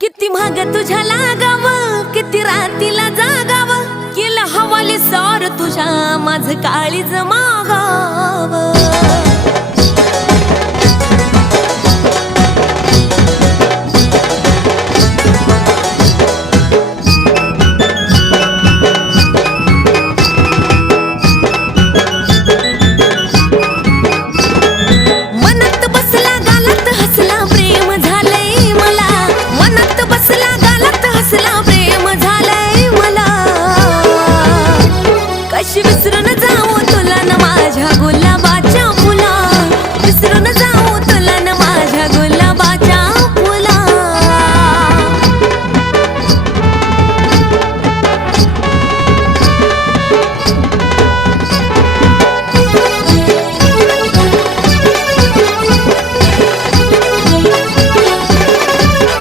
किती महाग तुझ्या लागाव, किती रातीला जागाव, केलं हवाले सार तुझ्या माझ काळीज मागाव।